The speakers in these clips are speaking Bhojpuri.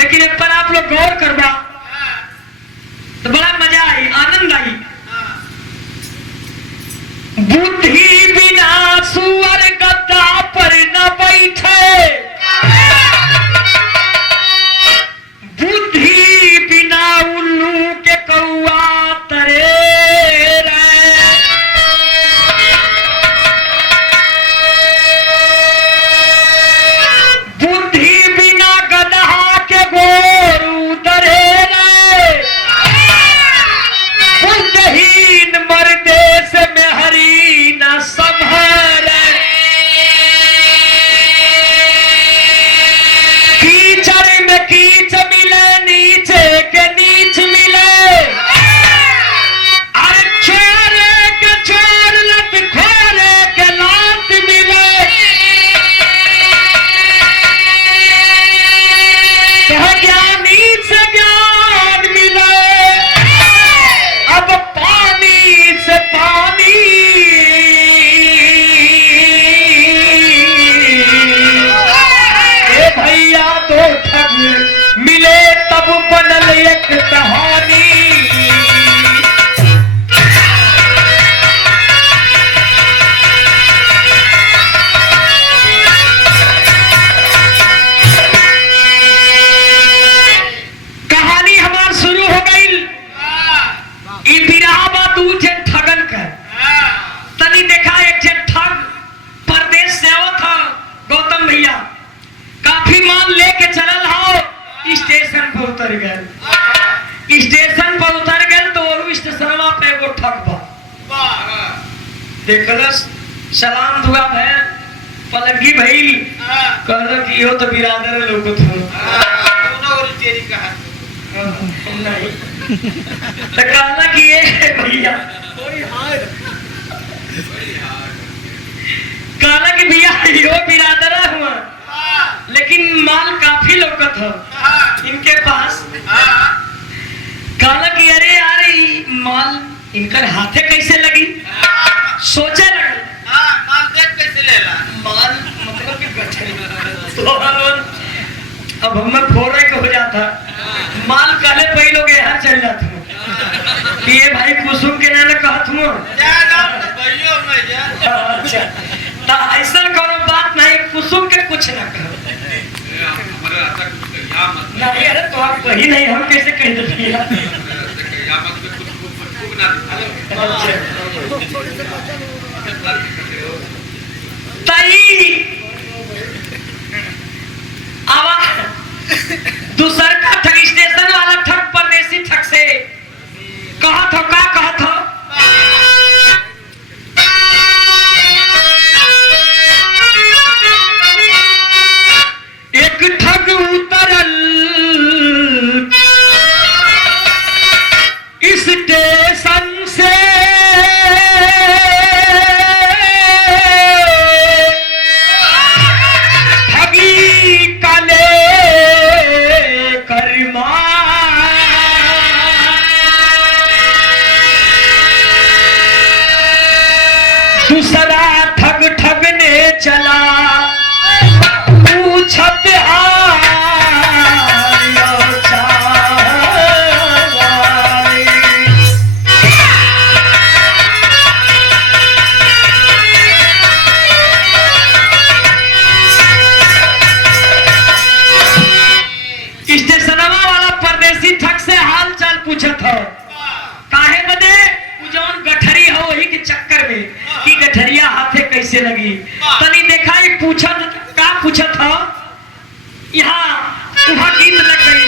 लेकिन एक पर आप लोग गौर करवा तो बड़ा मजा आई, आनंद आई। बुद्धि बिना सुअर गद्दा पर न बैठे, बुद्धि बिना उल्लू के कौआ तरे रहे। बुद्धि बिना गदहा के गोरू तरे रहे। बुद्धहीन मर्दे से में हरी न संभरे। कीचड़ में कीच मिले, नीचे के नीच मिले। अरे चोरे के चोर, लत खोरे के लात मिले। ज्ञानी से ज्ञान मिले, अब पानी से पानी। ए भैया दो ठग मिले तब बनल एक कहानी। कहानी हमार शुरू हो गई। दू जे ठगन कर तनी देखा। एक जे ठग परदेश से आवत था गौतम भैया, काफी माल लेके चलल हो, स्टेशन पर उतर गए। स्टेशन पर उतर गए तो और स्टेशनवा पे एगो ठग बा देखलस। सलाम दुआ भैल, पलंगी भइल, कहल कि हो तो बिरादर लोगत हो। नहीं तो कहला कि ये भैया, कहला कि भैया यो बिरादर हुआ, लेकिन माल काफी लोकत हो इनके पास। कहला कि अरे यार माल इनकर हाथे कैसे लगी। सोचे लगल माल देख कैसे लेला, माल मतलब कि गठरी अब हमें फोरे को हो जाता। माल काले पही लोग यहाँ चल जाते कि ये भाई कुसुम के नाम कहत हूँ। अच्छा तो ऐसा करो बात नहीं, कुसुम के कुछ ना कहो। नहीं अरे तो आप कही नहीं, हम कैसे कह देते दूसर का ठग, स्टेशन वाला ठग परदेसी ठग से कहत हो का कहत हो। एक ठग उतरल स्टेशन से, ठगी काले करमा। दूसरा ठग ठगने चला, पूछत स्टेशनवा वाला परदेसी ठग से हाल चाल पूछत हो। काहे बदे जौन गठरी हो वही के चक्कर में कि गठरिया हाथे कैसे लगी। तनी देखा ही पूछत का पूछत हो। यहाँ वहाँ गीत लग गई।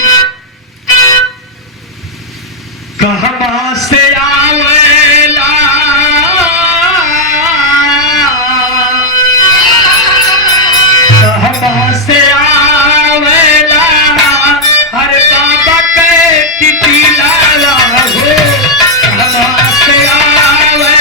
कहवा से आवेला कहवा से आवेला हर बाबा के टिटी लाला हो। कहवा से आवेला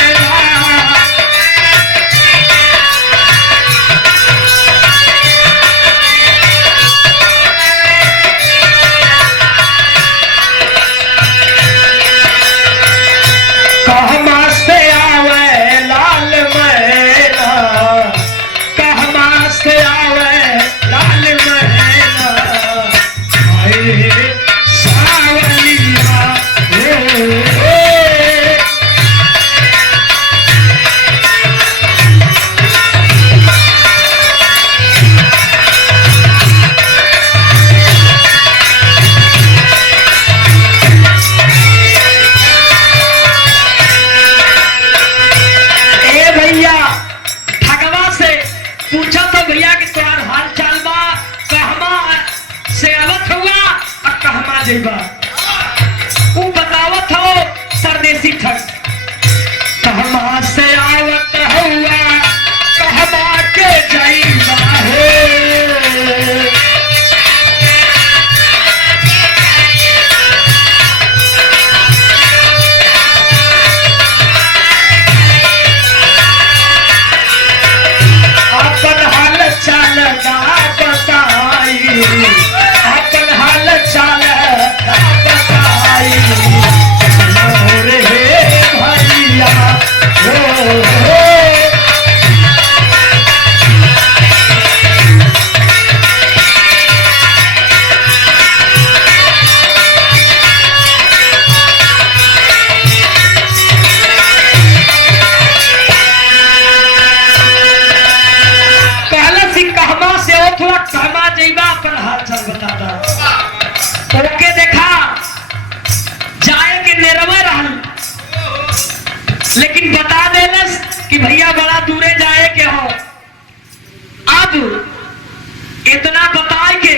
लेकिन बता देलस कि भैया बड़ा दूरे जाए के हो। अब इतना बताए के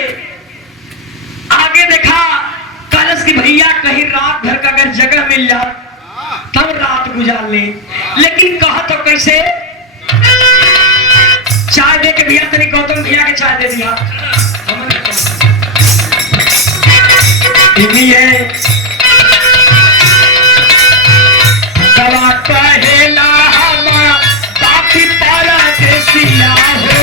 आगे देखा कलश की भैया कहीं रात भर का अगर जगह मिल जाए तब रात गुजार ले। लेकिन कहा तो कैसे, चाय दे के भैया तनी गौतम भैया के चाय दे दिया। कवा कहेला हम बाकी पारा के सिया हो।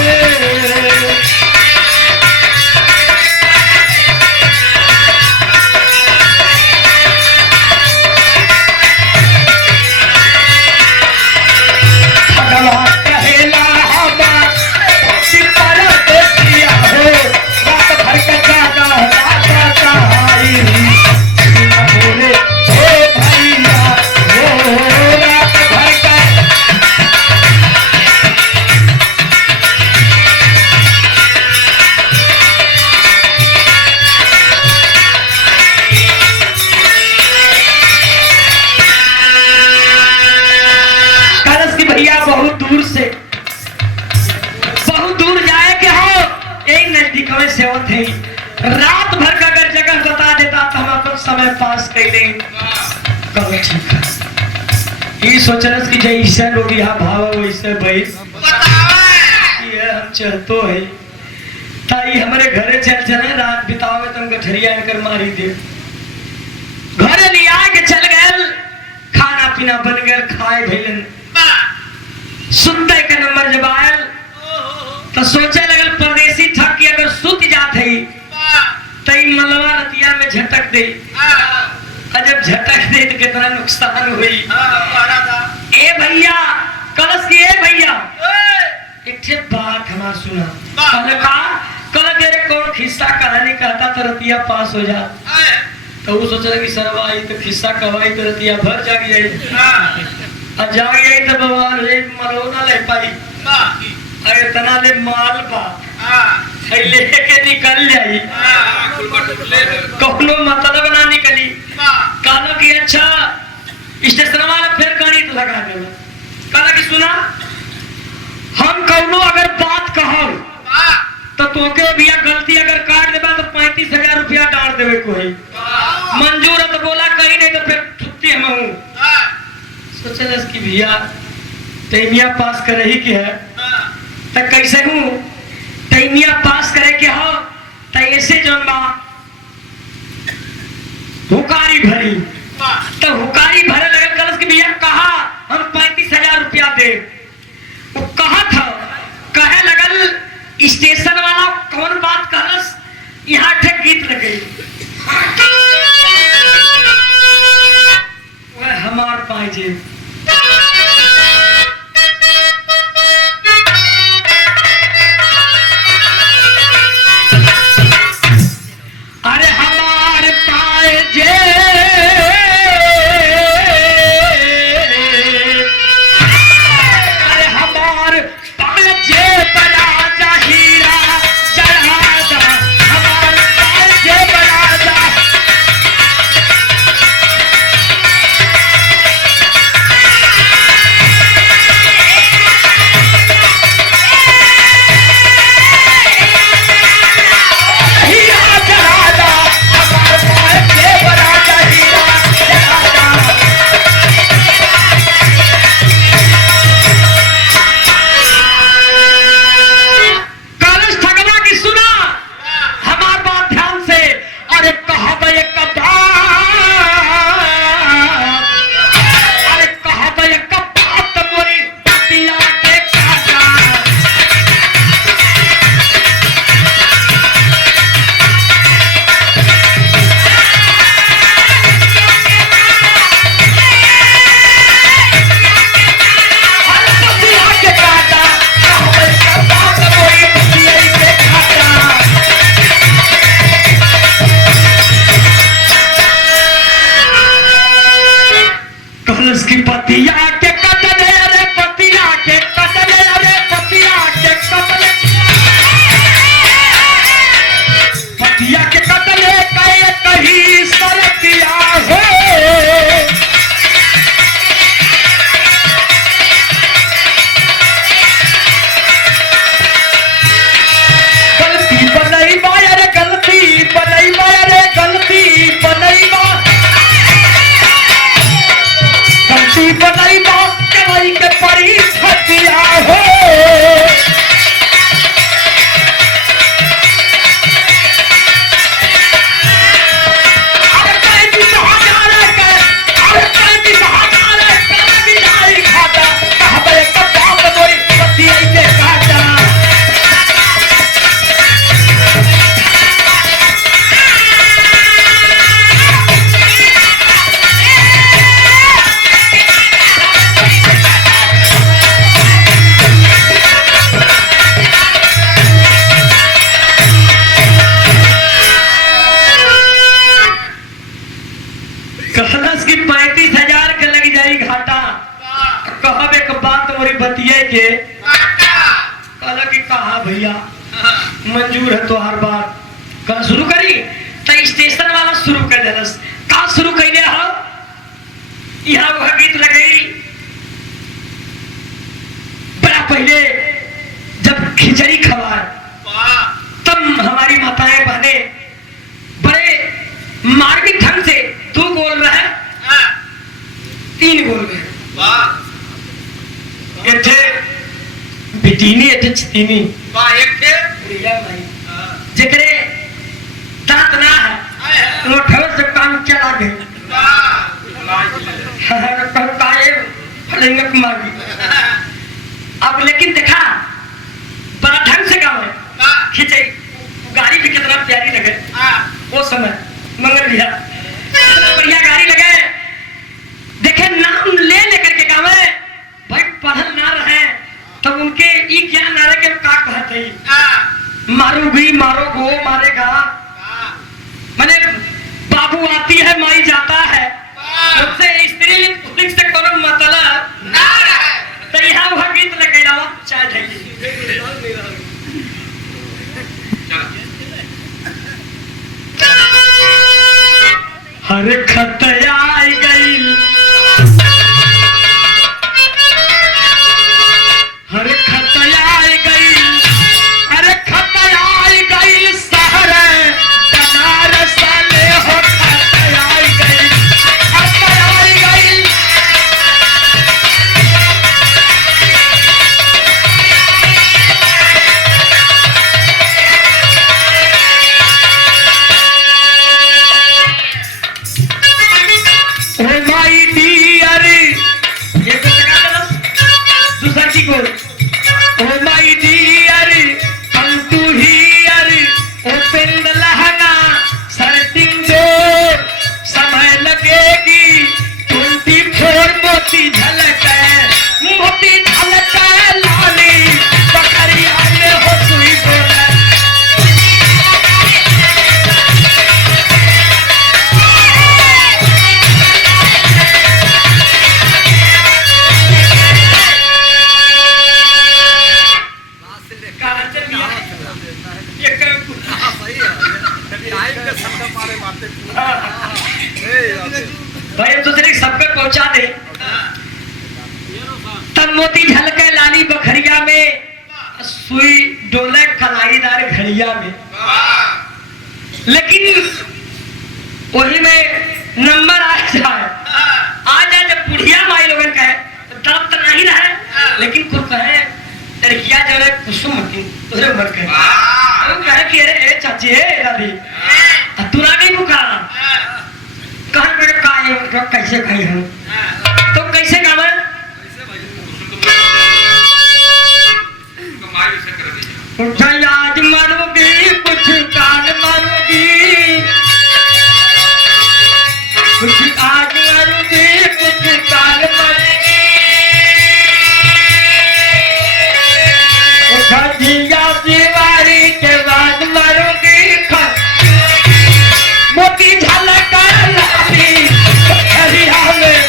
रात भर का अगर जगह बता देता तो हम अपन समय पास कर लें। कब ठीक है ये सोचनस कि जैसे लोग भाव वैसे भाई ये हम चलतो है ताई हमारे घरे चल चले रात बितावे तुम गठरिया कर मारी दे। घरे लिया के चल गए, खाना पीना बन गए, खाए भैलन सुनते का नंबर जब आयल तो सोचे लगल परदेसी थक के अगर सुत जात है तई मलवा रतिया में झटक दे। जब झटक दे तो कितना नुकसान हुई। ए भैया कलश की ए भैया एक बात हमार सुना। कल तेरे कौन खिस्सा कहानी कहता तो रतिया पास हो जा। तो वो सोच रहा कि सरवा आई तो खिस्सा कहवाई तो रतिया भर जाग जाए और जाग जाए तो बवाल हो जाए, मरोना ले पाई। अरे तना ले माल पा लेके निकल जाई कौनो मतलब ना निकली। कहना कि अच्छा स्टेशन वाला फिर कहानी तो लगा देगा। कहना कि सुना हम कौनो अगर बात कहो तो तोके भैया गलती अगर काट देबा तो 35,000 रुपया डाल देवे कोई मंजूर है तो बोला कहीं नहीं तो फिर छुट्टी हम हूँ। सोचलस कि भैया तैमिया पास करे ही के है तो कैसे हूँ तैमिया पास करे के हो तो ऐसे जौन बा हुकारी भरी तो हुकारी भरे लगे। कलश की भैया कहा हम 35,000 रुपया दे। वो कहा था कहे लगल स्टेशन वाला कौन बात कलश यहाँ ठे गीत लग गई वह हमार पाए अरे हमार पाए जे अरे हमार पाए जे बना जा हीरा चढ़ा जा हमार पाए जे बना जा। पतिया के कतले अरे पतिया के कतले अरे पतिया के कतले पतिया के कतले कहे कहीं सरकिया हो बेटी बनाई बाप कमाई के परी छतिया हो कहलस की 35,000 के लग जाई घाटा कहब एक बात मोरी बतिये के कहला कि कहा भैया मंजूर है तो हर बात कल शुरू करी तो स्टेशन वाला शुरू कर देलस का शुरू कैले हो यहाँ वह गीत लगई बड़ा पहले जब खिचड़ी खवार तब हमारी माताएं बहने बड़े मार्मिक ढंग से 2 गोल रहे 3 गोल रहे एक थे बिटीनी एक थे चितीनी एक थे जेकरे दांत ना है वो ठोर से काम चला गए फलेंगे मारी अब लेकिन देखा बड़ा ढंग से गाँव है खिंचे गाड़ी भी कितना प्यारी लगे वो समय मंगल भैया बढ़िया गाड़ी लगे देखे नाम ले लेकर के गावे भाई पढ़ल ना रहे तब उनके ई क्या नारे के का कहते ही मारूगी मारोगो मारेगा माने बाबू आती है माई जाता है मुझसे स्त्री पुरुष से कोनो मतलब ना रहे तो यहाँ वह गीत लगे जावा चाय ढाई हर खत आई गई हर खत आई गई अरे खत आई गई शहर बनारस ले हो खत आई गई खत आई गई भाई दूसरे सबके पहुंचा दे तब मोती झलके लाली बखरिया में सुई डोले कलाईदार घड़िया में लेकिन वही में नंबर आ जाए जब बुढ़िया माई लोगन कहे तब तो नहीं रहे लेकिन कुछ कहे लड़किया जो है कुसुम तुझे मर कहे कि अरे चाची है दादी तुरा नहीं मुखा कहाँ मेरे का कैसे खाई हम तो कैसे गावे कुछ आज मारूंगी कुछ काल मारूंगी कुछ आज मारूंगी कुछ काल मारूंगी दीवारी के बाद मारूंगी मोती झलक लाली बखरिया में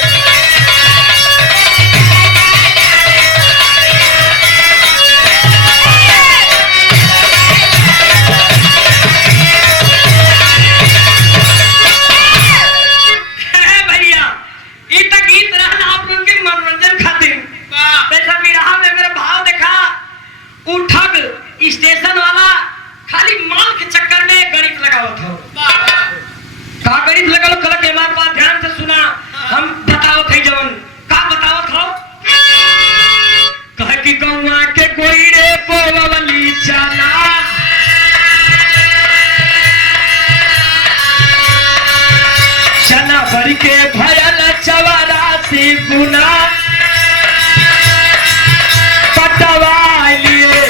मुना कटवा लिए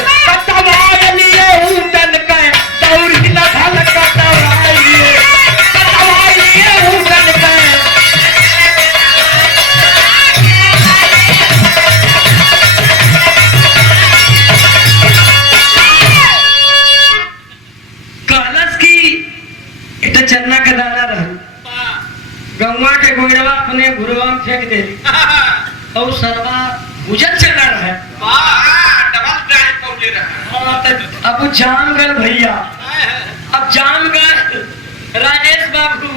उठन के दौड़ी न धल कटवा लिए उठन के कहलस की एटा चन्ना का दाना रह गौवा के गोइरवा अपने घुरवा में फेंक दे और सरवा भुजल चना रहे अब जाम गल भैया अब जाम गल राजेश बाबू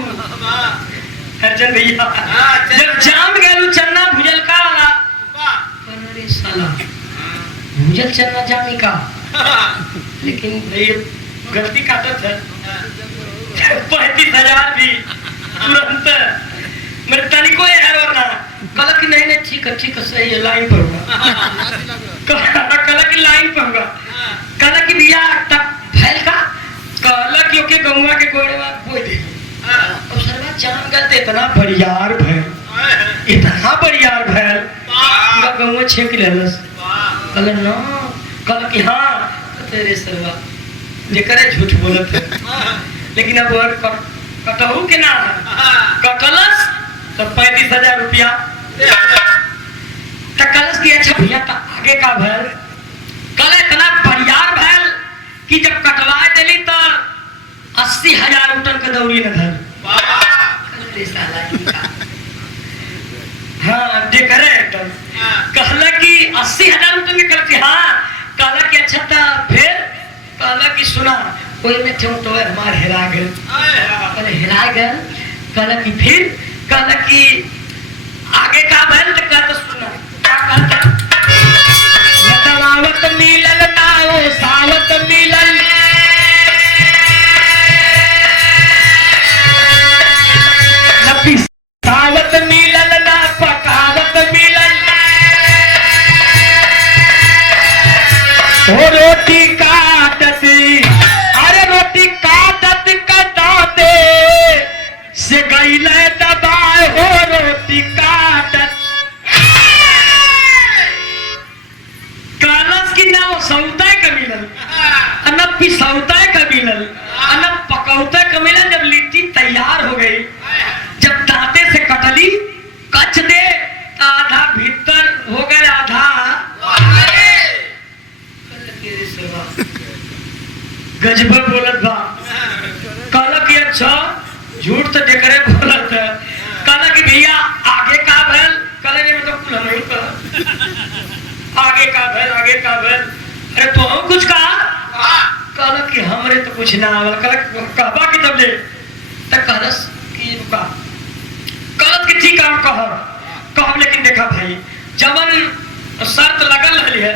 अर्जन भैया जब जाम गल चन्ना भुजल का वाला अरे साला भुजल चन्ना जामी का लेकिन भैया गलती काटत है 35,000 भी तुरंत मेरे तनिको यार वरना कल की नहीं ठीक है सही है लाइन पर होगा कल की लाइन पर होगा कल की बिया तब फैल का कल की ओके गंगा के गोड़े में बोल दे और सरवा जान गल ते इतना बड़ियार भैल गंगा छेक लेलस कल ना कल की हां तेरे सरवा जेकरे झूठ बोलत है लेकिन अब और कटहू के ना कटलस तो 35,000 रुपया कलश की अच्छा भैया तो आगे का भैल कल इतना बरियार भैल कि जब कटवा दिली तो 80,000 उठन के दौड़ी न धर हाँ जेकरे एकदम कहला कि 80,000 उठन के करती हाँ कहला कि अच्छा था फिर कहला कि सुना कोई में थे तो हमार हेरा गए कहले हेरा गए कहला कि फिर कहला कि आगे का भैल तो कहता सुना क्या कहता नतवावत मिलन नाओ सावत मिलन नपी सावत मिलन ना पकावत मिलन ओ रोटी काटती अरे रोटी काटत कटाते से गईले दबाए हो रोटी काटत कालस की ना सौता का मिलल अन पिसौता का मिलल अन पकौता का मिलल जब लिट्टी तैयार हो गई जब दांते से कटली कच दे आधा भीतर हो गए आधा गजब बोलत बा कहला कि अच्छा झूठ तो जेकरे बोलत है कहला कि भैया आगे का भैल कहले ने मतलब कुल हम कहा आगे का भैल अरे तो हम कुछ कहा कहला कि हमरे तो कुछ ना आवल कहला कहबा कि तब ले तक कहलस कि रुका कहलत कि ठीक है कहब लेकिन देखा भाई जवन शर्त लगल रहली है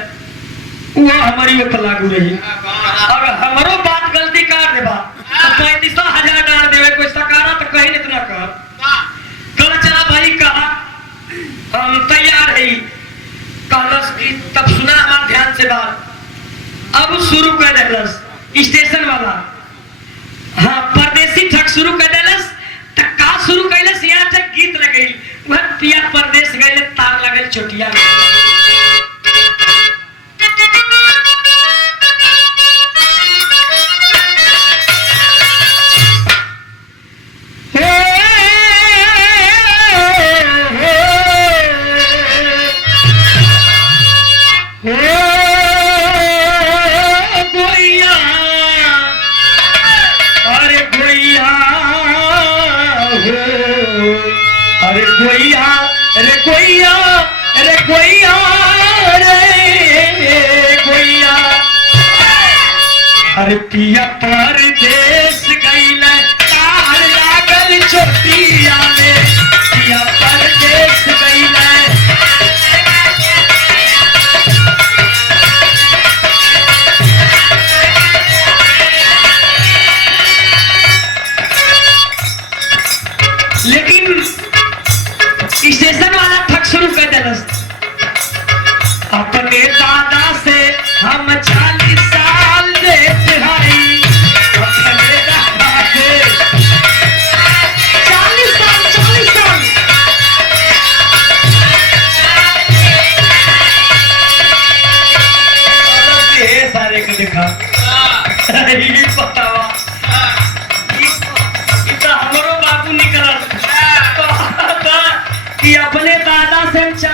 वो हमारी ऊपर लागू रही अगर हमारो बात गलती कर देबा तो 35,000 डाल देवे कोई सकारा तो कहीं इतना कर कल चला भाई कहा हम तैयार है कहलस की तब सुना हमार ध्यान से बात अब शुरू कर देलस स्टेशन वाला हाँ परदेसी ठग शुरू कर देलस तक का शुरू कैलस यहाँ तक गीत लगई वह पिया परदेश गए तार लगल चोटिया अरे पिया परदेश गईले तार लागल चोटिया में पिया परदेश गईले लेकिन स्टेशन वाला ठग शुरू कर देलस अपने दादा से हम 40 साल देते हई अपने दादा से 40 साल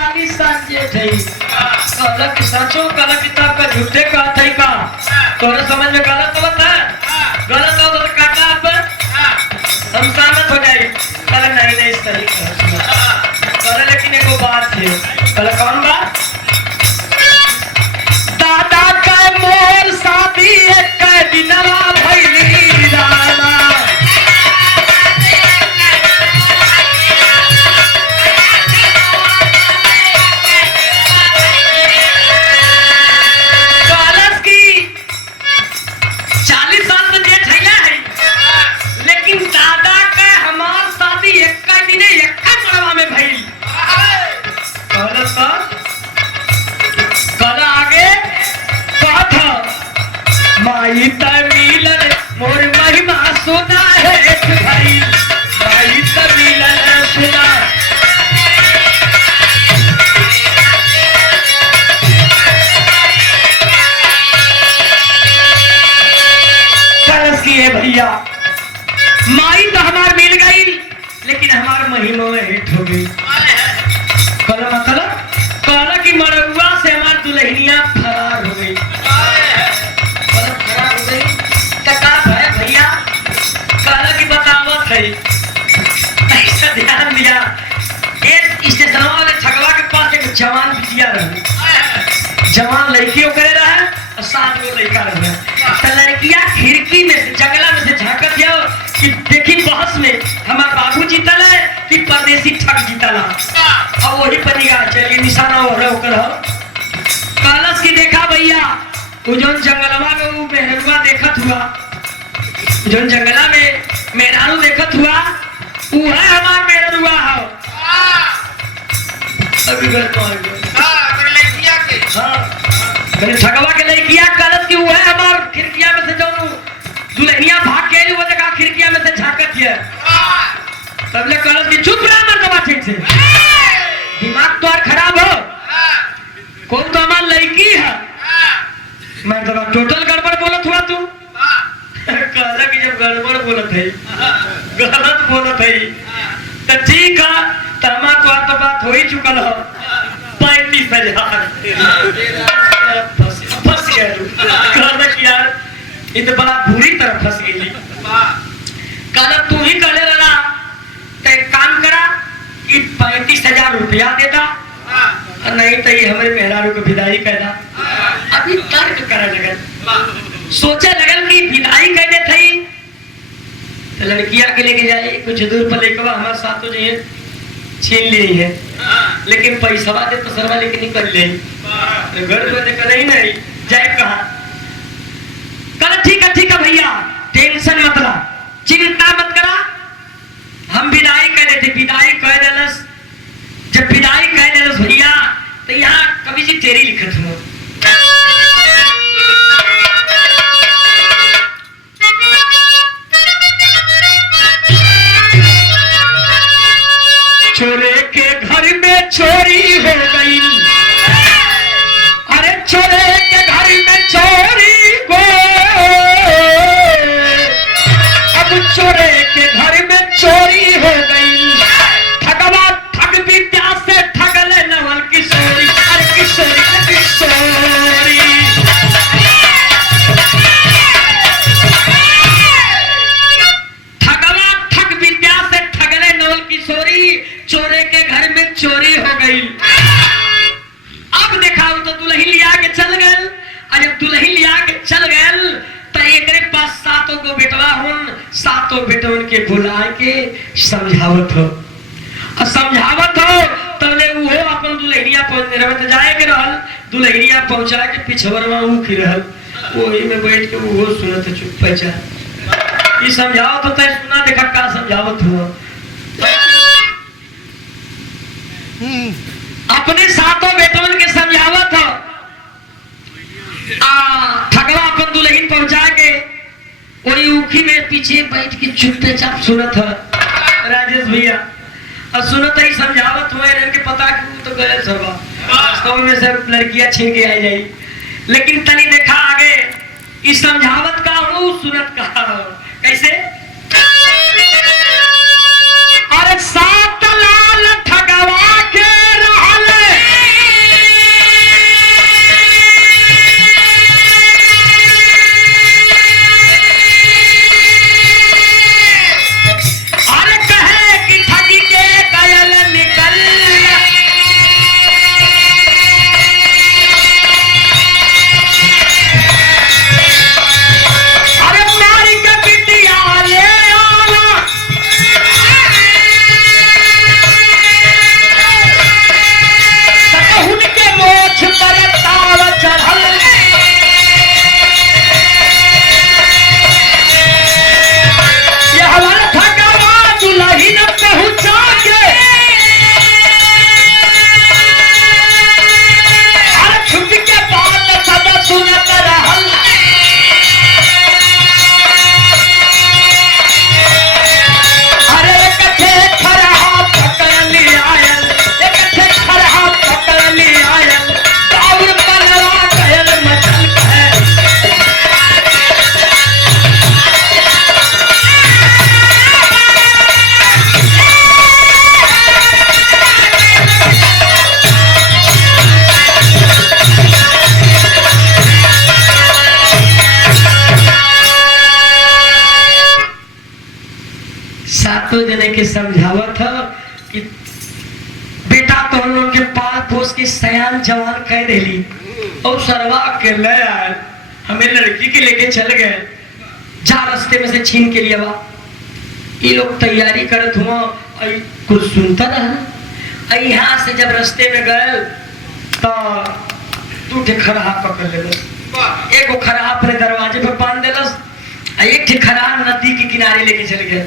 40 साल जेठ है। कहला कि सचो, कहला कि तब का झूठे कहत है का? तोरे समझ में गलत होता है? गलत हो तो काका आप हम सहमत हो जाए। कहला नहीं नहीं सही कहला, लेकिन एगो बात है। कहला कौन बात? दादा का मोर शादी एक दिनवा भइली दादा। कहलस कि 40 साल में जेठ है, लेकिन दादा के हमार शादी एक दिने एक मड़वा में भइल। कहलस कहला आगे माई तमिलन मोर महिमा सुना है भाई, माई तमिलन सुना। तरस की है भैया, माई तो हमार मिल गई, लेकिन हमार महिमा में हिट हो गई। कहला मतलब कहला कि मड़ुआ से हमार दुल्हनिया फरार हो गई। भैया कहला कि बतावत है, ऐसा ध्यान दिया। एक स्टेशन वाले ठगवा के पास एक जवान बिटिया रहे, जवान लड़की करे रहे और 7 गो लड़का रहे। तो लड़किया खिड़की में से जंगला में से झांकत जाओ कि देखी बहस में हमार बाबू जीतल है कि परदेसी ठग जीतल है, और वही पर निगाह चलिए निशाना हो रहा होकर हो। कहलस कि देखा भैया, वो जो जंगलवा में वो मेहरुआ देखत हुआ, जो जंगला में मेहरारू देखत हुआ, वो है हमार मेहरुआ हो। अभी गलत हो गया। मेरे लड़किया के मैंने ठगवा के लड़किया कहलत कि वो है हमार खिड़किया में से जो दुल्हनिया भाग के वो जगह खिड़किया में से झांकत है। तब ले कहलत कि चुप रह मर्दवा, ठीक से दिमाग तो खराब हो, कौन तो हमार लड़की है। मर्दवा टोटल गड़बड़ बोलत हुआ तू। कहला कि जब गड़बड़ बोलत है, गलत बोलत है, तो ठीक है, तमा तो बात हो ही चुकल हो। 35,000 फंस गया। कहला कि यार ये तो बड़ा बुरी तरह फंस गई। कहला तू ही कहले रहा, तो एक काम करा कि 35,000 रुपया देता, नहीं तो ये हमारे मेहरारू को विदाई कहना। अभी तर्क करे लगल, सोचे लगल कि विदाई कहने थी तो लड़किया के लेके जाए कुछ दूर पर लेकर हमारे साथ हो जाइए, छीन ली है, लेकिन पैसा दे तो सरवा लेके निकल ले। घर तो निकल ही नहीं जाए कहा। कल ठीक है भैया, टेंशन मत ला, चिंता मत करा, हम विदाई कह देते। विदाई कह देलस, जब विदाई कह देलस भैया, तो यहाँ कवि जी तेरी लिखत हो। चोरे के घर में चोरी हो गई, अरे चोरे के घर में चोरी हो, अब चोरे के घर में चोरी हो गई। ठगवा ठग विद्या से ठगले नवल किशोरी, अरे किशोरी किशोरी। ठगवा ठग विद्या से ठगले नवल किशोरी, चोरे के घर में चोरी हो गई। अब देखा तो दुल्हन लिया के चल गए, और जब दुल्हन लिया के चल गए तो एक पास 7 गो बेटवा हुन, 7 बेटवन के बुला के समझावत हो, और समझावत हो तब ले वो अपन दुल्हनिया पहुंच जाए के रहल, दुल्हनिया पहुंचा के पिछवरवा उख रहल, वही में बैठ के वो सुनत चुप पैचा। ये समझावत होता है, सुना देखा का समझावत हुआ। अपने 7 बेटवन के समझावत हो, ठगवा अपन दुल्हन पहुंचा के वही उखी में पीछे बैठ के चुपचाप सुनत है राजेश भैया, और सुनत ही समझावत हुए इनके पता कि तो गए सरवा वास्तव में सब लड़कियां छीन के आ जाई, लेकिन तनी देखा आगे इस समझावत का हो सुनत का हो कैसे। अरे 7 लाल ठगवा के रहले सातों जने के समझावत ह कि बेटा तो हम लोग के पाल पोस के सयान जवान कह देली और सरवा के ले आए हमें लड़की के लेके चल गए जा रास्ते में से छीन के लिए ये लोग तैयारी करत हुआ कुछ सुनता रहा यहाँ से जब रास्ते में गए तो दू ठे खरहा पकड़ लेलस एक खरहा अपने दरवाजे पर बांध देलस एक ठे खरहा नदी के किनारे लेके चल गए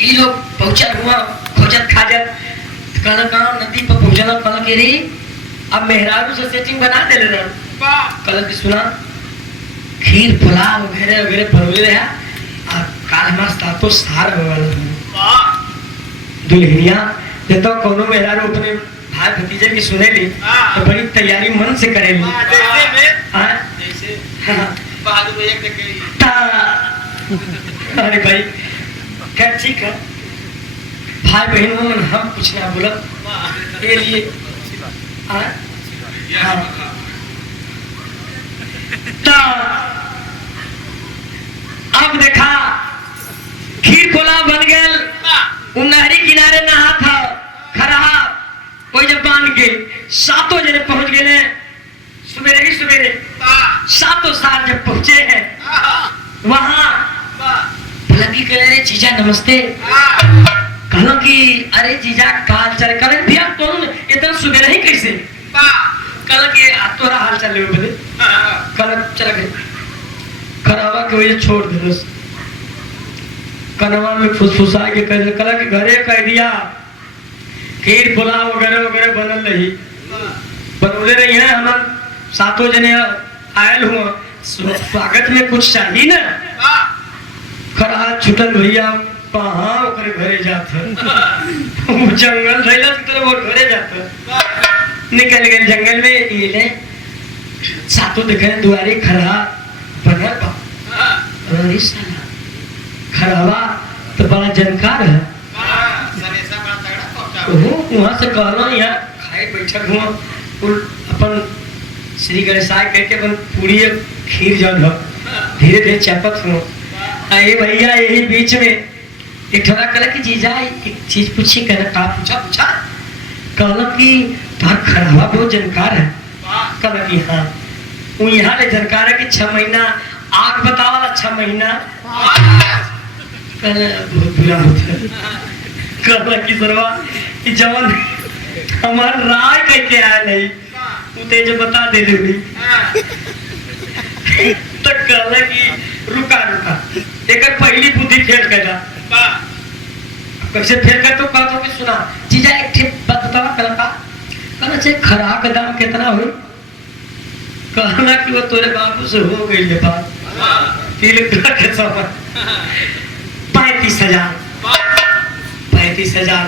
ये लोग पहुंचल हुआ खोजत खाजत कहना कहा नदी पर पहुंचना कहना के रे अब मेहरारू से सेटिंग बना दे ले कहना कि सुना खीर पुलाव वगैरह वगैरह बनवले रहा और काल हमारा सातों सार होगा दुल्हनिया जब तो कोनो मेहरारू अपने भाई भतीजे की सुने ली तो बड़ी तैयारी मन से करे ली अरे भाई क्या ठीक है भाई बहनों में हम कुछ ना बोला के लिए अब देखा खीर पोला बन गए नहरी किनारे नहा था खरहा कोई जब बांध के सातों जने पहुंच गए सवेरे ही सवेरे सातों साल जब पहुंचे हैं वहां लगी कह रहे जीजा नमस्ते कहना कि अरे जीजा काल चल कर भैया तुम इतना सवेरे ही कैसे कहना कि तोरा हाल चल रहे बोले कहना चल गए खराबा के वजह छोड़ दे कनवा में फुसफुसा के कहला कि घरे कह दिया खीर पुलाव वगैरह वगैरह बनल रही बनौले रही है हम सातों जने आयल हुआ स्वागत में कुछ चाहिए ना खरा छुटल भैया कहाँ ओकरे घरे जाता जंगल रहिला की तरह वो घरे जाता निकल गए जंगल में ये ले सातों देखे दुआरे खरा बनल बा अरे साला खराबा तो बड़ा जानकार है वहां से कहना यहाँ खाए बैठक हुआ अपन श्री गणेशाय कह के अपन पूरी खीर जल धीरे धीरे चपत हुआ अरे भैया यही बीच में एक थोड़ा कल की जीजा एक चीज पूछी कहना का पूछा पूछा कहना कि तार खराबा बहुत जानकार है कहना कि हाँ वो यहाँ ले जानकार है कि 6 महीना आग बतावाला 6 महीना बहुत बुरा होता है कहना कि सरवा कि जवन हमार राय कह के आया नहीं उते जो बता दे दे तो कहला कि रुका रुका एक पहली बुद्धि फेल कैला कैसे फेल कर तो कह तो कि सुना जीजा एक ठे बात बतावा कल का कहना चाहिए खरा का दाम कितना हुई कहना कि वो तोरे बाबू से हो गई है बात तिल के समय 35,000 35,000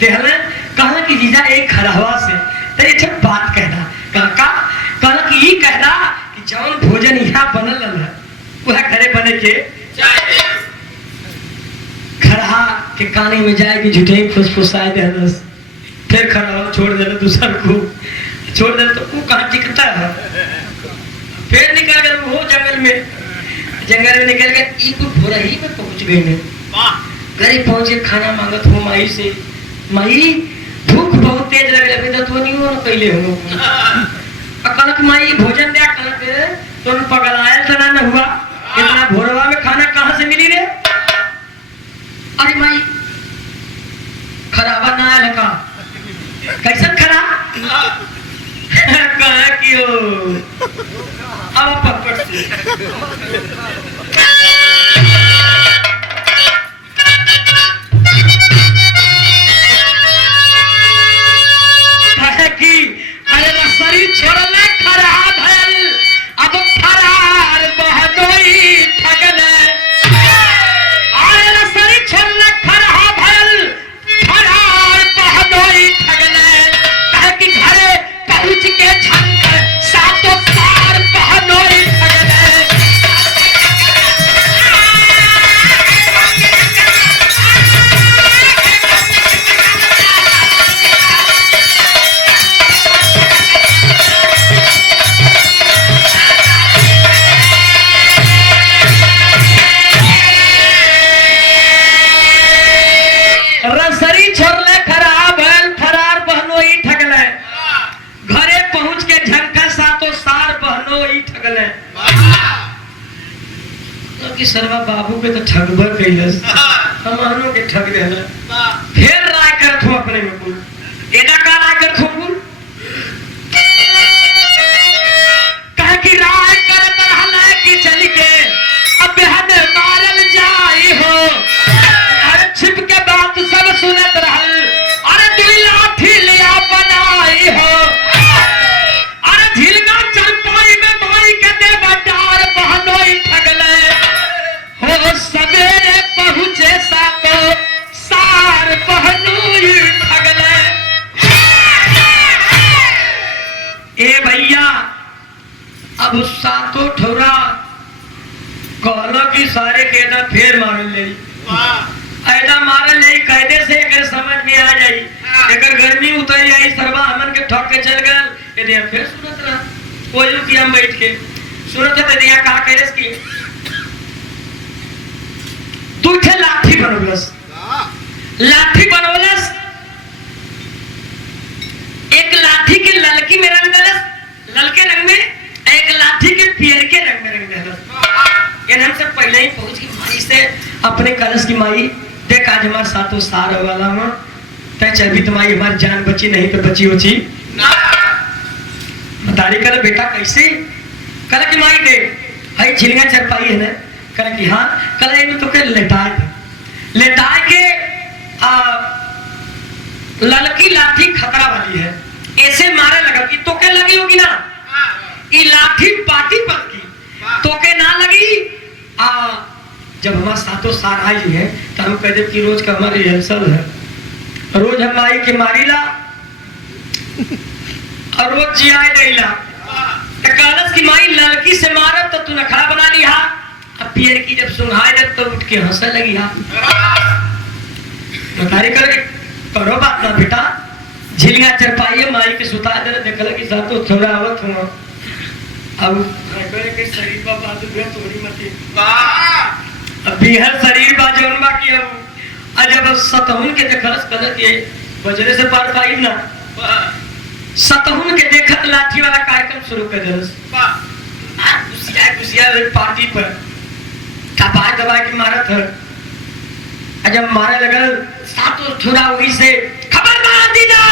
देहले कहना कि जीजा एक खरावा से तो एक बात कहना कहना कि ये कहना कि जौन भोजन यहाँ बनल है वह घरे बने के खरहा के काने में जाएगी झूठे फुसफुसाए देलस फिर खरहा छोड़ देना दूसरा को छोड़ देना तो वो कहाँ टिकता है फिर निकल गए वो जंगल में निकल गए ये कुछ भोरा ही में पहुंच गई मैं घरे पहुंचे खाना मांगत हूँ माई से माई भूख बहुत तेज लग रही है तो नहीं हो पहले हो कनक माई भोजन दिया कनक तुम पगलाया तो ना हुआ इतना भोरवा में खाना कहाँ से मिली रे अरे माई खराबा ना आया का कैसा खरा कहा कि अब पकड़ की अरे रसरी छोड़ले खरा भयल अब फरार बहदोई ठगल अरे रसरी छोड़ले खरा भयल फरार बहदोई ठगल कह कि घरे पहुंच के छंक सातों सार बहदोई ठगल ठगले कि सरवा बाबू के तो ठगबर कैलस हमनो के ठग देला फिर राय करत हो अपने में कुल एदा का राय करत हो कुल कह कि राय करत रहला कि चल के अब हद मारल जाई हो अरे छिप के बात सब सुनत रहल अरे दुई लाठी लिया बनाई हो अरे झिलना चल पाई में माई के दे बटार बहनोई ठगले हो सवेरे पहुंचे सातो सार बहनोई ठगले ए भैया अब सातो ठौरा कहलो कि सारे के ना फेर मारल ले ऐदा मारल ले कायदे से एकर समझ में आ जाई एकर गर्मी उतर जाई सरवा हमन के ठोक के चल गल ए दिया फिर सुनत रहा कोई कि हम बैठ के सुनत है दिया का करेस की तू थे लाठी बनवलस लाठी बनवलस एक लाठी के ललकी में रंग दलस ललके रंग में एक लाठी के पियर के रंग में रंग दलस इन हमसे पहले ही पहुंच गई माई से अपने कलश की माई देख आज हमारे साथों सार वाला हूँ तय चल तुम्हारी हमारी जान बची नहीं तो बची बची बतारी कल बेटा कैसे कल की माई दे हई झिलगा चरपाई है ना कल की हाँ कल में तो के लेटा के ललकी लाठी खतरा वाली है ऐसे मारे लगा कि तो के लगी होगी ना ये लाठी पाटी पर की तो के ना लगी जब हमारे साथों सार आई है तो हम कह दे कि रोज का हमारे रिहर्सल है रोज हम आई के मारीला और रोज जियाए देला तो कालस की माई लड़की से मारब तो तू नखरा बना लिया अब पियर की जब सुनाए जब तो उठ के हंसने लगी हा नकारी करे करो बात ना बेटा झिलिया चरपाई माई के सुता दे देखल कि साथों थोड़ा आवत हुआ अब करे के शरीर बा बात हुआ तोरी मती अभी हर शरीर बा जौन बा की अब जब सतहुन के देखलस कलर के बजरे से पार पाई ना सतहुन के देखत लाठी वाला कार्यक्रम शुरू कर देलस गुसिया पार्टी पर दबाए दबाए के मारत है जब मारे लगल सातों थोड़ा वही से खबरदार दीदा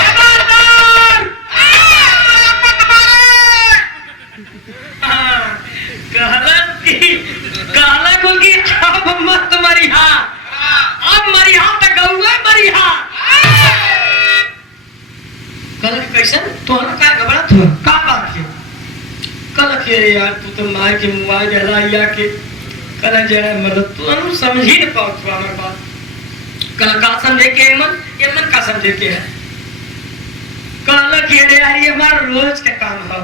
खबरदार कहला को कि अब मत मरिहा अब मरिहा त गौआ मरिहा कल कैसे तोहरा का घबरात हो का बात है कल के यार तू तो मार के मुआ जला या के कल जरा मदद तू अनु समझ ही न पाओ तू हमार बात कल का समझे के मन का समझे के है कल के रे यार ये हमार रोज के काम है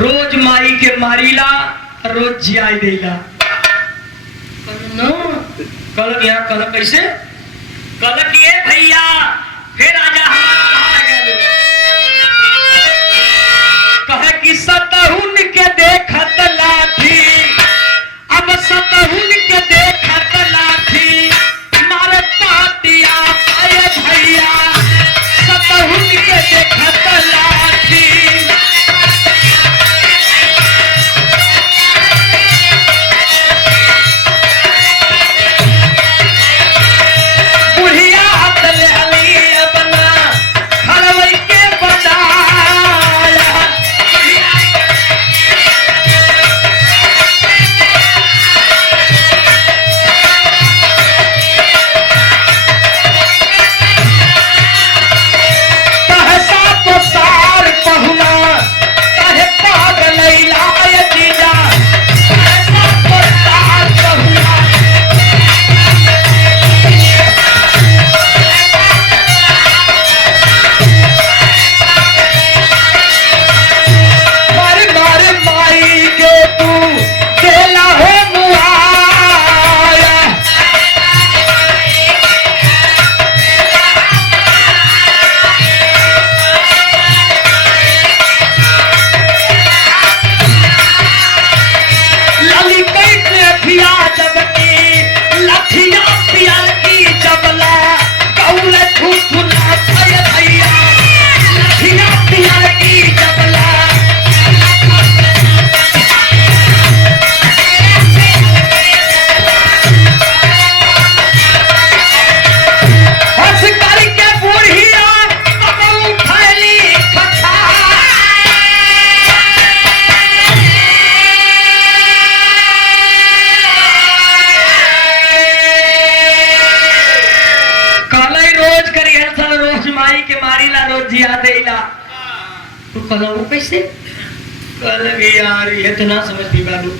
रोज माई के मारीला रोज जियाई देला कल यहाँ कल कैसे कल किए भैया फिर आजा हमारा कहे कि सतहुन के देखत लाठी अब सतहुन के देखत लाठी मारे पाटिया आए भैया सतहुन के देखत लाठी बुढ़िया हाथ ले माई के मारीला रोज जिया देला। तू कहला वो कैसे? कहला कि यार ये तो ना समझ भी बालू।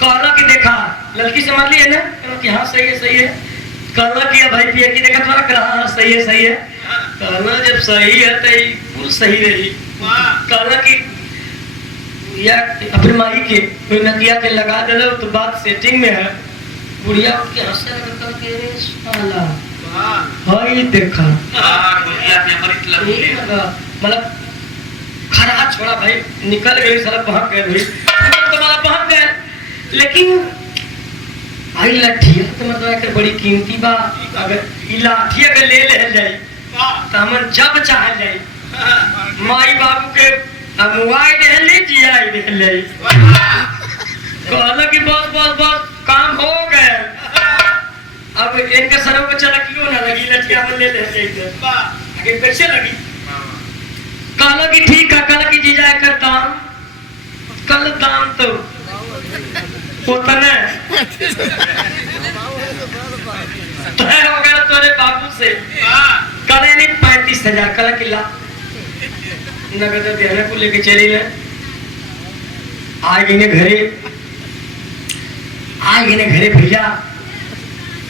कहला कि देखा लड़की समझ ली है ना? कहला कि हाँ सही है। कहला कि भाई पिया की देखा तुम्हारा कहला हाँ सही है। कहला जब सही है तो पूरी सही रही। कहला कि या अपने माई के कोई नदिया के लगा दे तो बात सेटिंग में है। बुढ़िया के हंसे लगा के साला हाय देखा मतलब खरा छोड़ा भाई निकल गई साला बहक गए भाई तुम्हारा बहक गए। लेकिन आई लाठिया तो मतलब एक बड़ी कीमती बा। अगर ई लाठी अगर ले जाई तो हमन जब चाहे जाई माई बाबू के मुआई दे ले जियाई दे ले। कहला कि बस काम हो गए। अब इनके सरों पे चला क्यों ना लगी लठिया में ले जाइए आगे कैसे लगी? कहला कि ठीक है। कहला कि जीजा कर दाम कल दाम तो उतने तय हो गया तोरे बाबू से। कहले नहीं 35,000। कहला कि ला नगद देने को लेके चली गए। आ गई घरे भैया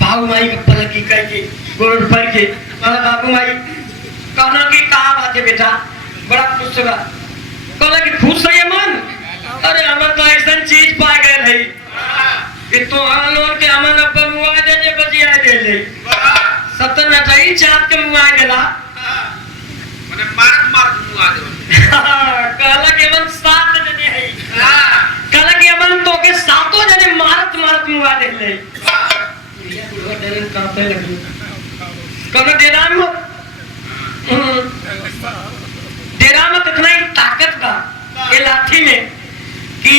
बाबू माई के पलक की कह के गोड़ पर के बाबू माई कहना कि कहा बात है बेटा बड़ा खुश होगा। कहला कि खुश है मन? अरे हमन तो ऐसा चीज पा गए है कि तो लोन के हमन अब मुआ दे बजिया दे ले सब तो नटाई चाप के मुआ गेला माने मार मुआ दे। कहला कि हमन 7 जने है। कहला कि हमन तो के 7 जने मारत मुआ दे ले। ये बुढ़वा डरन कांपे लगी। कहना डेरा में कितना ही ताकत बा ये लाठी में कि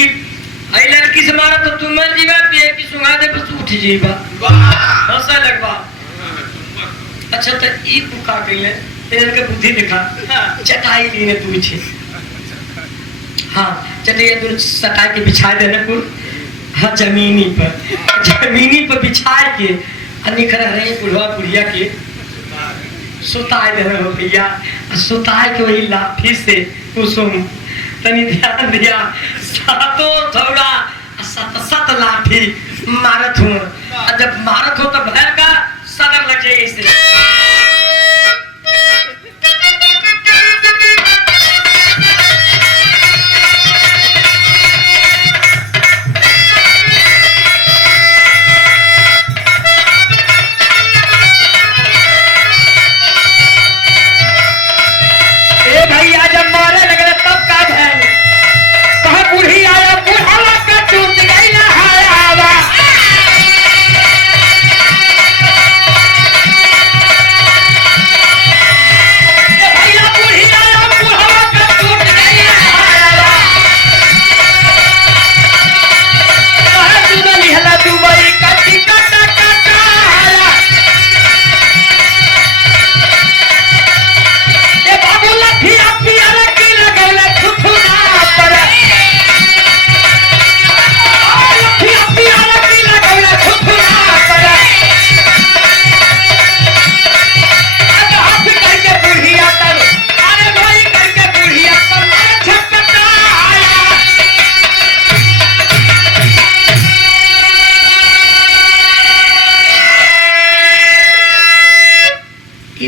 आई लड़की से मारा तो तुम मर जीवा पिए की सुंगा दे बस उठ जीवा हंसा लगवा। अच्छा तो ई पुका कइले तेरे के बुद्धि दिखा चटाई लीने पूछे। हाँ चलिए तू सटा के बिछा देने को। हाँ जमीनी पर बिछा के निखर रहे बुढ़वा बुढ़िया के सुताए देने हो भैया। सुताए के वही लाठी से कुसुम तनी ध्यान दिया 7 थोड़ा 7 लाठी मारत हूँ। जब मारत हो तो भैर का सदर लग जाए इसे।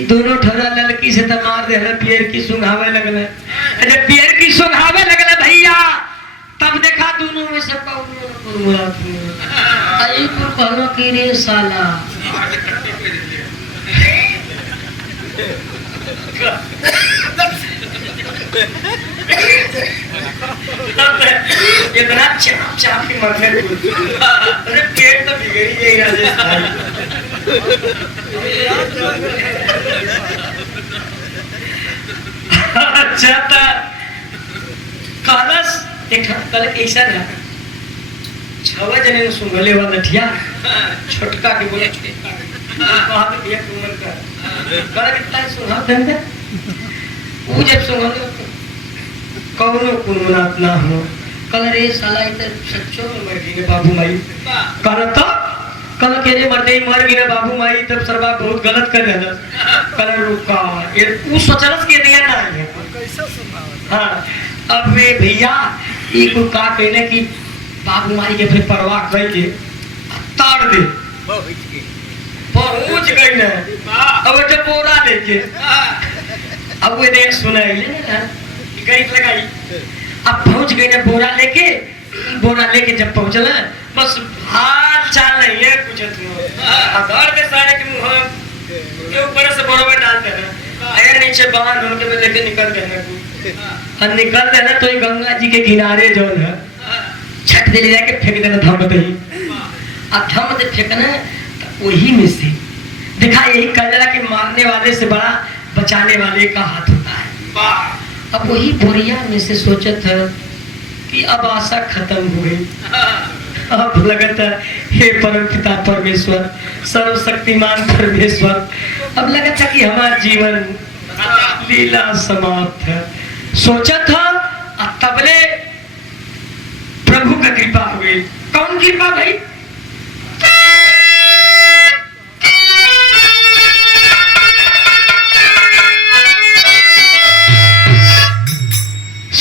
दोनों ठोरा लड़की से तो मार दे पियर की सुंघावे लगले। जब पियर की सुंघावे लगले भैया तब देखा दोनों में से आई को कहलो कि रे साला इतना चाप चाप के मरने अरे पेट तो बिगड़ ही गई राजेश भाई। अच्छा था कालस एक कल ऐसा ना 6 जने सुंगले वाला ठिया छोटका के बोले कहा तो भैया तुमन का बड़ा कितना सुना दे वो जब सुंगले कौनो कुनमुनात ना हो कल रे साला इधर सच्चो में मर गई बाबू माई कहना तो कल के रे मरते ही मर गिरे बाबू माई तब सरबा बहुत गलत कर देला कल रुका ये उ सोचलस के दिया ना है कैसे संभाल हां अब वे भैया ई को का कहले कि बाबू माई के फिर परवाह कर के ताड़ दे पहुंच गई ना अब जब बोरा लेके अब वो देख सुनाई ले ना गरीब लगाई अब पहुंच गए ना बोरा लेके जब पहुंचला बस हाल चाल नहीं है कुछ घर के सारे के मुंह के ऊपर से बोरा में डाल देना अरे नीचे बांध उनके में लेके निकल देना और निकल देना तो ये गंगा जी के किनारे जो है छट दे जाके फेंक देना धम दे अब धम दे फेंकना तो वही में से देखा यही कजरा के मारने वाले से बड़ा बचाने वाले का हाथ होता है अब वही बोरिया में से सोचा था कि अब आशा खत्म हो गई अब लगता हे परम पिता परमेश्वर सर्वशक्तिमान परमेश्वर अब लगा था कि हमारा जीवन लीला समाप्त है सोचा था अब तबले प्रभु का कृपा हो गई कौन कृपा भाई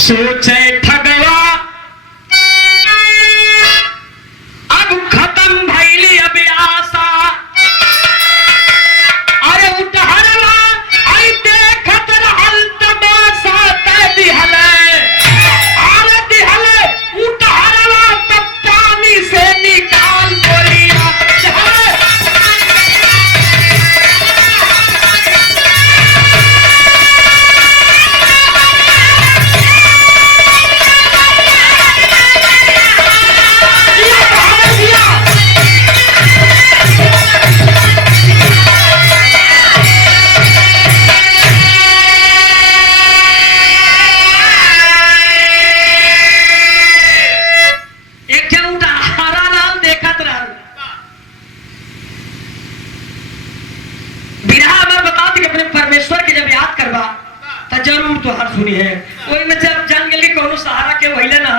सोचे ठगवा अब खत्म भइली अब आशा अरे उठहरवा आई देखत रहल तमाशा तै दिहले अरे दिहले उठहरवा तब पानी से निकाल बोलिया जरूर तो हर सुनी है वही में जब जान गेल के कोनो सहारा के वहिले ना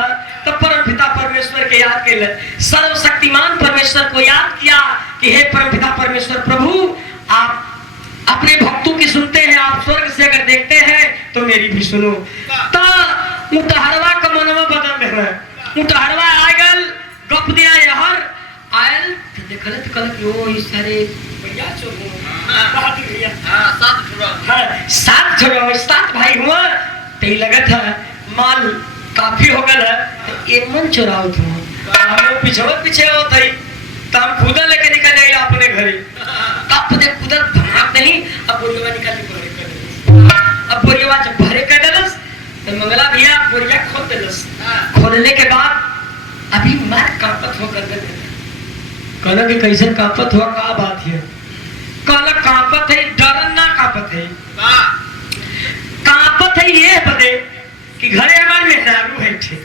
तब परम पिता परमेश्वर के याद केले सर्वशक्तिमान परमेश्वर को याद किया कि हे परम पिता परमेश्वर प्रभु आप अपने भक्तों की सुनते हैं आप स्वर्ग से अगर देखते हैं तो मेरी भी सुनो ता मुटहरवा का मनवा बदल देना मुटहरवा आगल गप दिया यहर आयल देखले तो कल यो ई सारे भैया चो बात भैया सात भाई हुआ तो लगा था माल काफी हो गया एक मन चुराव था हम पीछे हो थी तो हम खुदा लेके निकल जाए अपने घरे तब देख खुदा धमाक नहीं अब बोरिया निकाल के भरे कर अब बोरिया जब भरे कर डलस तो मंगला भैया बोरिया खोल देलस खोलने के बाद अभी मैं कापत हो कर कहला कि कैसे कापत हुआ का बात है कहला कापत है डरन ना कापत है कापत है ये बदे कि घरे हमारे मेहरारू है थे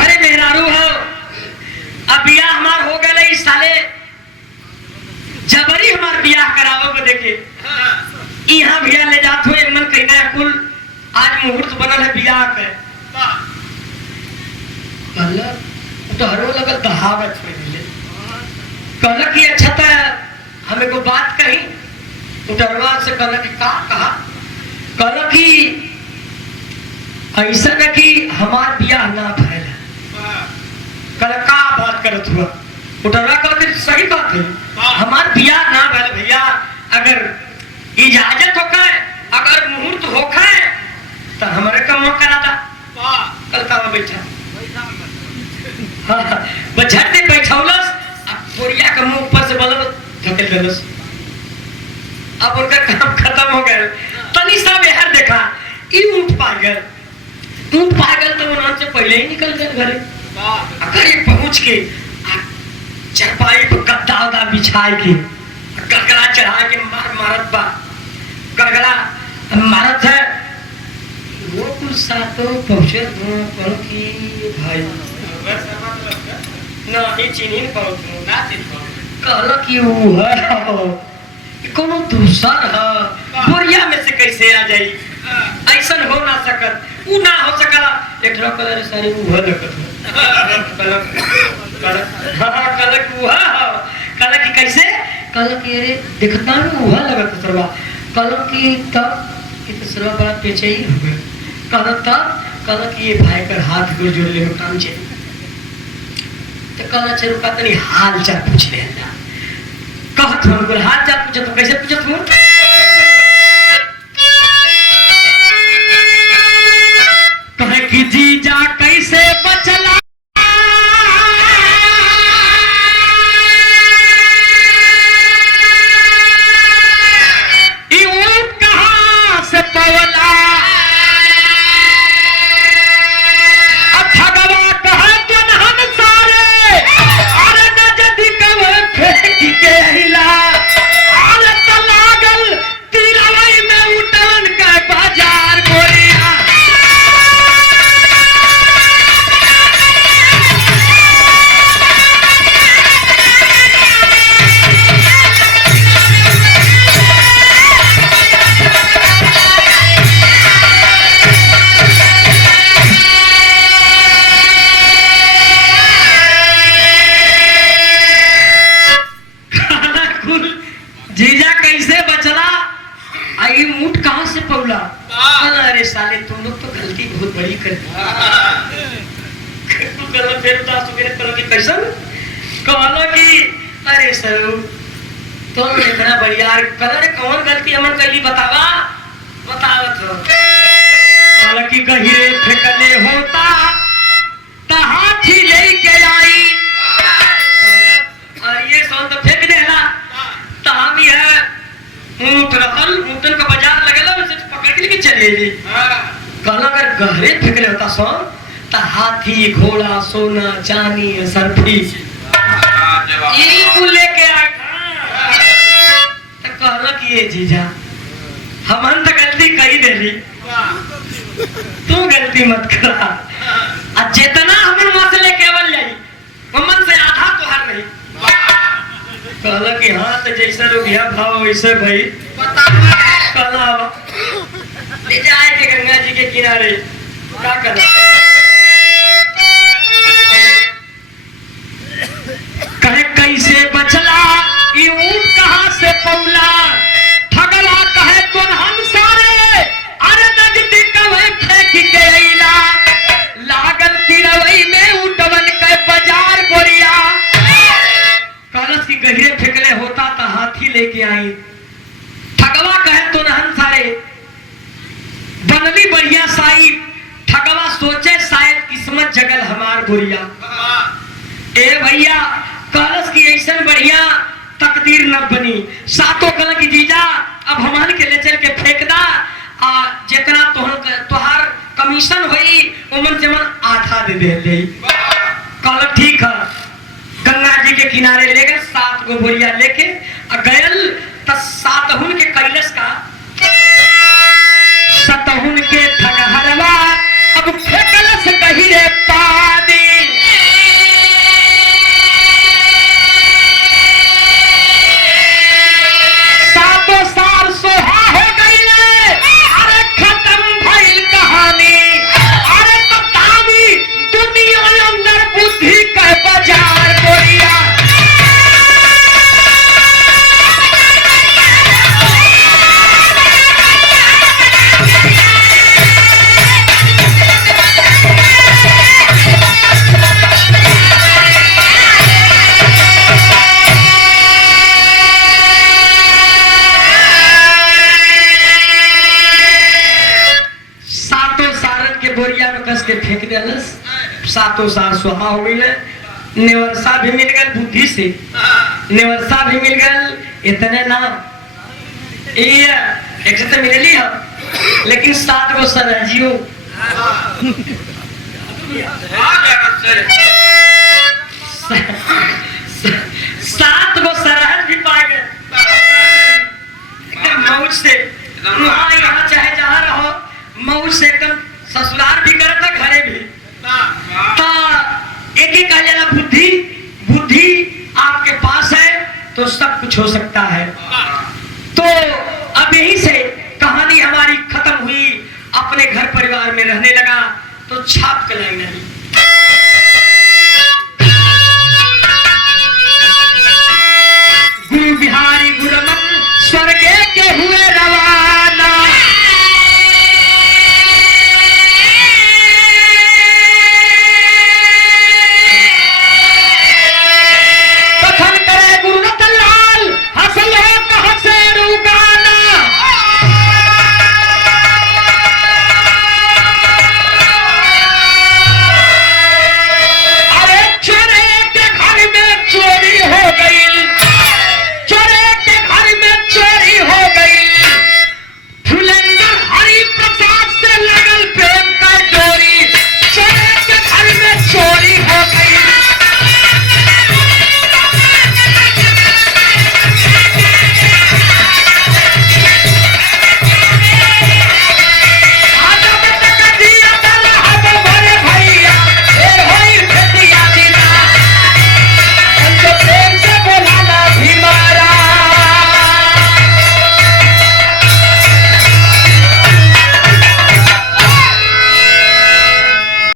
घरे मेहरारू हो अब बियाह हमार हो गए इस साले जबरी हमार बियाह कराओ बदे के यहाँ भैया ले जात हो मन कहना है कुल आज मुहूर्त बनल है बियाह के कहला तो हरो लगा दहावत हो कहला कि अच्छा था हमें को बात कही उटरवा से कहला कि का कहा कहला कि ऐसा न कि हमार बियाह ना भइल कहला का बात करत हुआ उटरवा कहला कि सही बात है हमार बियाह ना भइल भैया अगर इजाजत होके अगर मुहूर्त होके तो हमारे का मौका करा था कल का बैठा बझट ने बैठौलस अब बोरिया के मुंह ऊपर से बलल धकेल देलस अब उनका काम खत्म हो गया तनी सा बेहर देखा ई ऊंट पागल तो उन्होंने से पहले ही निकल गए घरे अगर ये पहुंच के चरपाई पर गद्दा उदा बिछाए के गड़गड़ा चढ़ा के मारत बा गड़गड़ा मारत है वो कुछ सातों पहुंचे की भाई ना ही चिन्हिन पाऊँ ना चिन्ह कहला कि वो है कोनो दूसर है बोरिया में से कैसे आ जाई ऐसा हो ना सकत उ ना हो सकला एकरा कलर सारी वो लगत कल हुआ कल की कैसे कल की अरे दिखता ना हुआ लगा सरवा कल की तब कि सरवा बड़ा पेचे ही हो गया कल तब कल की ये भाई कर हाथ गोड़ जोड़ ले काम चाहिए तो कल चलो का तनी हाल चाल पूछ ले कहत हमको हाल चाल पूछे तो कैसे पूछत हूँ कहे कि जीजा कैसे बचला जीजा कैसे बचला आई मुठ कहां से पौला अरे साले तुम लोग तो गलती बहुत बड़ी कर दी तू गलत फिर उदास हो गए कल की कैसन कहला कि अरे सर तुम इतना बढ़िया कलर कौन गलती हमन कैली बतावा बतावत हो कहला कि गहिरे फेंकले होता ता हाथी लेके आई और ये सोन तो फेंक देला तामी है ऊंट रहल ऊंटन का बाजार लगेला उसे पकड़ के लेके चले जी कहला अगर गहरे फेंकले होता सो ता हाथी घोड़ा सोना चांदी सरफी यही कुल लेके आ तो कहला कि ये जीजा हमन तो गलती कही देली तू गलती मत करा आ जितना हमन वहां से लेके आवल जाई हमन से आधा तोहार नहीं कहला कि हाँ तो जैसा रुपया भाव वैसे भाई कहला ले जाए के गंगा जी के किनारे क्या करना कहे कैसे बचला ये ऊंट कहां से पौला ठगला कहे तुम हम सारे अरे नदी कवे फेंक के अइला लागल तिरवई में उठवन के बाजार बोरिया कलश की गहरे फेंकले होता तो हाथी लेके आई ठगवा कहे तो नहन सारे बनली बढ़िया साई ठगवा सोचे शायद किस्मत जगल हमार गोरिया ए भैया कलश की ऐसा बढ़िया तकदीर न बनी सातों कल की जीजा अब हमान के ले चल के फेंक दा आ जितना तोहार कमीशन होई उमन से मन आधा दे दे कल ठीक है गंगा जी के किनारे ले गए 7 गो बोरिया लेके गयल त सातहुन के कैलस का सतहुन के ठगहरवा अब फेंकलस गहिरे पानी सातों साल सोहा हो गई अरे खत्म भइल कहानी अरे तो दानी दुनिया अंदर बुद्धि का बाजार बोरिया के फेंक देलस सातों साल सुहा हो गई नेवरसा भी मिल गए बुद्धि से नेवरसा भी मिल गए इतने ना ये एक से तो मिलली है लेकिन 7 गो सरहजियो 7 गो सरहज भी पा गए एकदम मौज से वहाँ यहाँ चाहे जहाँ रहो मौज से एकदम ससुराल भी करता घरे भी तो एक ही कहा जाना बुद्धि बुद्धि आपके पास है तो सब कुछ हो सकता है